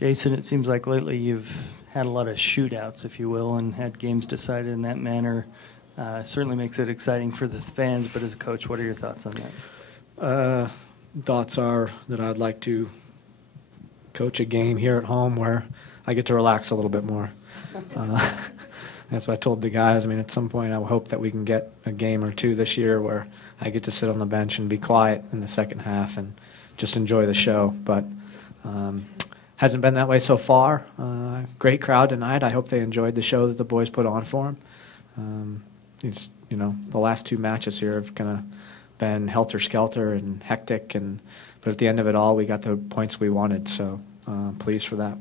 Jason, it seems like lately you've had a lot of shootouts, if you will, and had games decided in that manner. Certainly makes it exciting for the fans, but as a coach, what are your thoughts on that? Thoughts are that I'd like to coach a game here at home where I get to relax a little bit more. That's what I told the guys. I mean, at some point I hope that we can get a game or two this year where I get to sit on the bench and be quiet in the second half and just enjoy the show. But hasn't been that way so far. Great crowd tonight. I hope they enjoyed the show that the boys put on for them. It's, you know, the last two matches here have kind of been helter-skelter and hectic, but at the end of it all, we got the points we wanted, so pleased for that.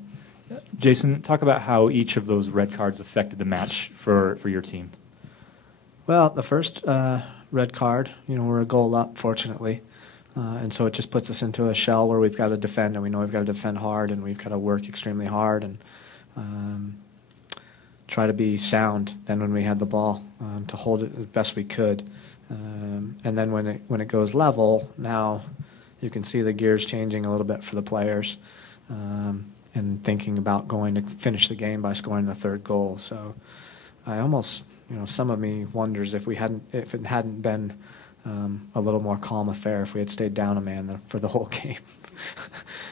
Jason, talk about how each of those red cards affected the match for your team. Well, the first red card, you know, we're a goal up, fortunately, and so it just puts us into a shell where we've got to defend, and we know we've got to defend hard, and we've got to work extremely hard, and try to be sound then when we had the ball, to hold it as best we could. And then when it goes level, now you can see the gears changing a little bit for the players, and thinking about going to finish the game by scoring the third goal. So I almost, you know, some of me wonders if it hadn't been a little more calm affair, if we had stayed down a man for the whole game.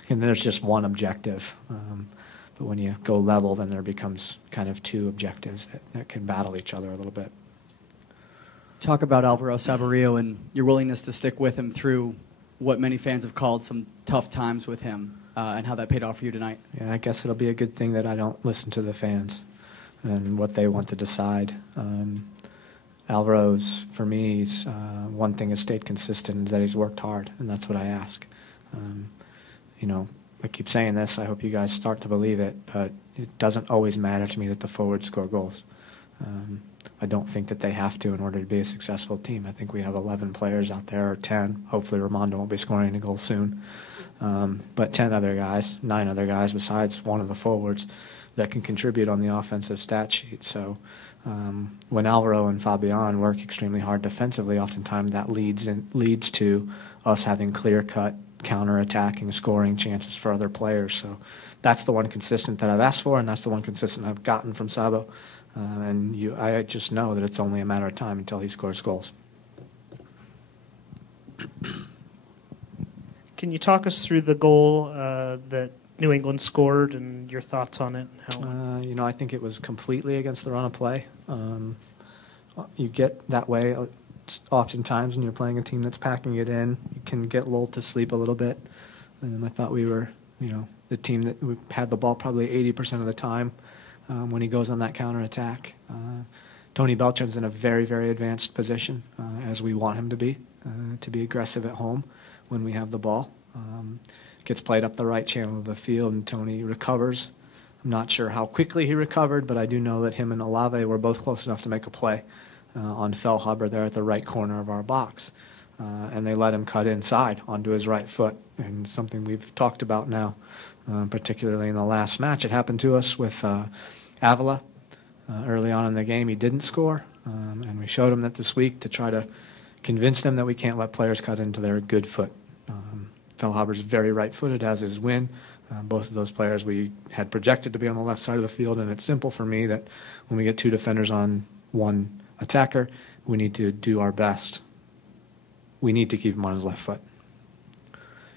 And there's just one objective. But when you go level, then there becomes kind of two objectives that can battle each other a little bit. Talk about Alvaro Saborio and your willingness to stick with him through what many fans have called some tough times with him, and how that paid off for you tonight. Yeah, I guess it'll be a good thing that I don't listen to the fans and what they want to decide. Alvaro's, for me, one thing has stayed consistent is that he's worked hard, and that's what I ask. You know, I keep saying this, I hope you guys start to believe it, but it doesn't always matter to me that the forwards score goals. I don't think that they have to in order to be a successful team. I think we have 11 players out there, or 10. Hopefully Ramondo won't be scoring any goals soon. But 9 other guys besides one of the forwards that can contribute on the offensive stat sheet. So when Alvaro and Fabian work extremely hard defensively, oftentimes that leads to us having clear-cut counter-attacking, scoring chances for other players. So that's the one consistent that I've asked for, and that's the one consistent I've gotten from Sabo. I just know that it's only a matter of time until he scores goals. Can you talk us through the goal that New England scored and your thoughts on it? You know, I think it was completely against the run of play. You get that way oftentimes when you're playing a team that's packing it in. You can get lulled to sleep a little bit. I thought we were, you know, the team that had the ball probably 80% of the time when he goes on that counterattack. Tony Beltran's in a very, very advanced position, as we want him to be aggressive at home when we have the ball. Gets played up the right channel of the field, and Tony recovers. I'm not sure how quickly he recovered, but I do know that him and Olave were both close enough to make a play on Fellhaber there at the right corner of our box. And they let him cut inside onto his right foot, and something we've talked about now, particularly in the last match. It happened to us with Avila early on in the game. He didn't score, and we showed him that this week to try to convince them that we can't let players cut into their good foot. Fellhaber's very right-footed, as is Wynn. Both of those players we had projected to be on the left side of the field, and it's simple for me that when we get 2 defenders on 1 attacker, we need to do our best. We need to keep him on his left foot.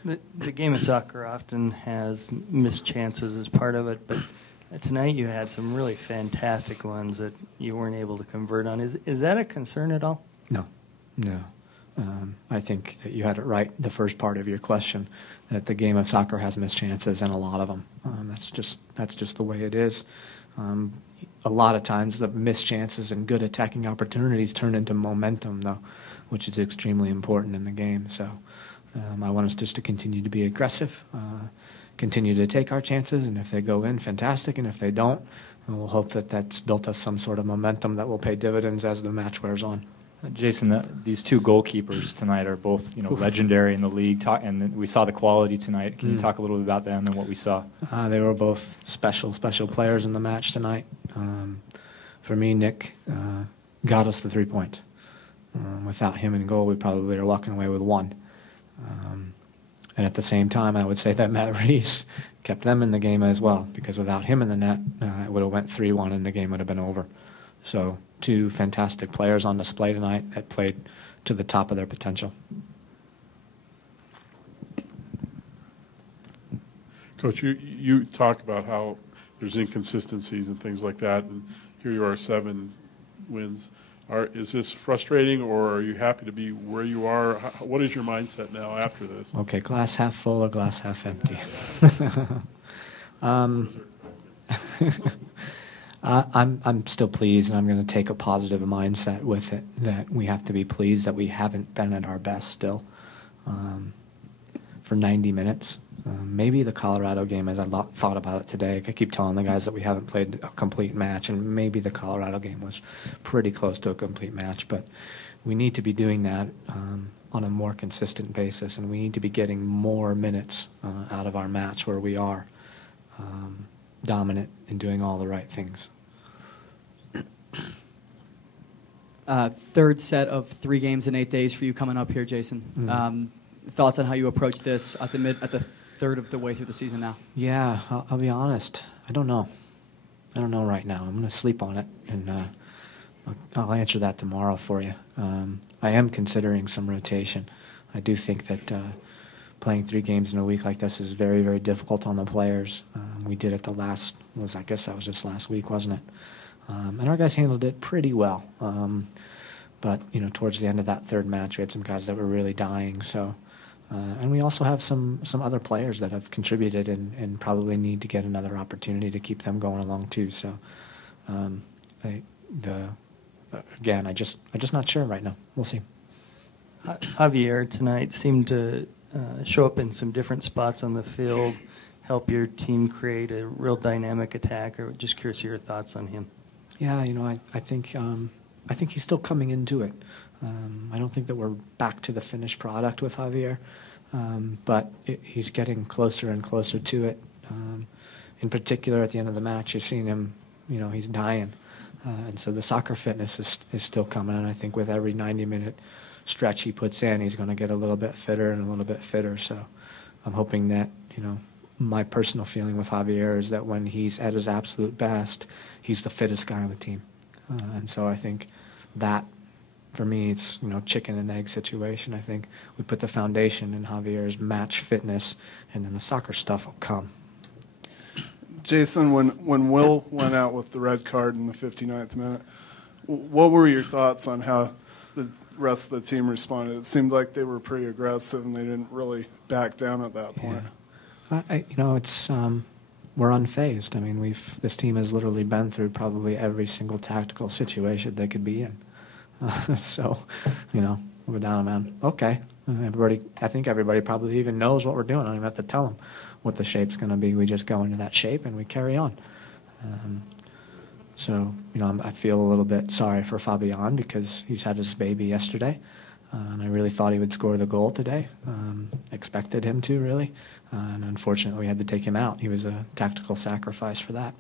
The game of soccer often has missed chances as part of it, but tonight you had some really fantastic ones that you weren't able to convert on. Is that a concern at all? No. I think that you had it right the first part of your question, that the game of soccer has missed chances, and a lot of them. That's just the way it is. A lot of times the missed chances and good attacking opportunities turn into momentum, though, which is extremely important in the game. So I want us just to continue to be aggressive, continue to take our chances, and if they go in, fantastic, and if they don't, we'll hope that that's built us some sort of momentum that will pay dividends as the match wears on. Jason, these 2 goalkeepers tonight are both, you know, legendary in the league, and we saw the quality tonight. Can you talk a little bit about them and what we saw? They were both special players in the match tonight. For me, Nick got us the 3 points. Without him in goal, we probably are walking away with 1. And at the same time, I would say that Matt Reese kept them in the game as well, because without him in the net, it would have went 3-1 and the game would have been over. So 2 fantastic players on display tonight that played to the top of their potential. Coach, you talk about how there's inconsistencies and things like that, and here you are, 7 wins. Is this frustrating, or are you happy to be where you are? What is your mindset now after this? Okay, glass half full or glass half empty? I'm still pleased, and I'm going to take a positive mindset with it, that we have to be pleased that we haven't been at our best still for 90 minutes. Maybe the Colorado game, as I thought about it today, I keep telling the guys that we haven't played a complete match, and maybe the Colorado game was pretty close to a complete match, but we need to be doing that on a more consistent basis, and we need to be getting more minutes out of our match where we are dominant and doing all the right things. Third set of 3 games in 8 days for you coming up here, Jason. Thoughts on how you approach this at the third of the way through the season now? Yeah, I'll be honest. I don't know. I don't know right now. I'm going to sleep on it, and I'll answer that tomorrow for you. I am considering some rotation. I do think that playing 3 games in a week like this is very, very difficult on the players. We did it I guess that was just last week, wasn't it? And our guys handled it pretty well. But, towards the end of that third match, we had some guys that were really dying, so... and we also have some other players that have contributed and probably need to get another opportunity to keep them going along too. So, again, I'm just not sure right now. We'll see. Javier tonight seemed to show up in some different spots on the field, help your team create a real dynamic attacker. Just curious your thoughts on him. Yeah, I think he's still coming into it. I don't think that we're back to the finished product with Javier, but he's getting closer and closer to it. In particular, at the end of the match, you're seeing him, he's dying. And so the soccer fitness is still coming, and I think with every 90-minute stretch he puts in, he's going to get a little bit fitter and a little bit fitter. So I'm hoping that, my personal feeling with Javier is that when he's at his absolute best, he's the fittest guy on the team. And so I think that, for me, it's, chicken and egg situation. I think we put the foundation in Javier's match fitness, and then the soccer stuff will come. Jason, when Will went out with the red card in the 59th minute, what were your thoughts on how the rest of the team responded? It seemed like they were pretty aggressive, and they didn't really back down at that point. It's we're unfazed. I mean, this team has literally been through probably every single tactical situation they could be in. So, we're down, man. Okay, I think everybody probably even knows what we're doing. I don't even have to tell them what the shape's going to be. We just go into that shape and we carry on. So, I feel a little bit sorry for Fabian because he's had his baby yesterday. And I really thought he would score the goal today. Expected him to, really. And unfortunately, we had to take him out. He was a tactical sacrifice for that.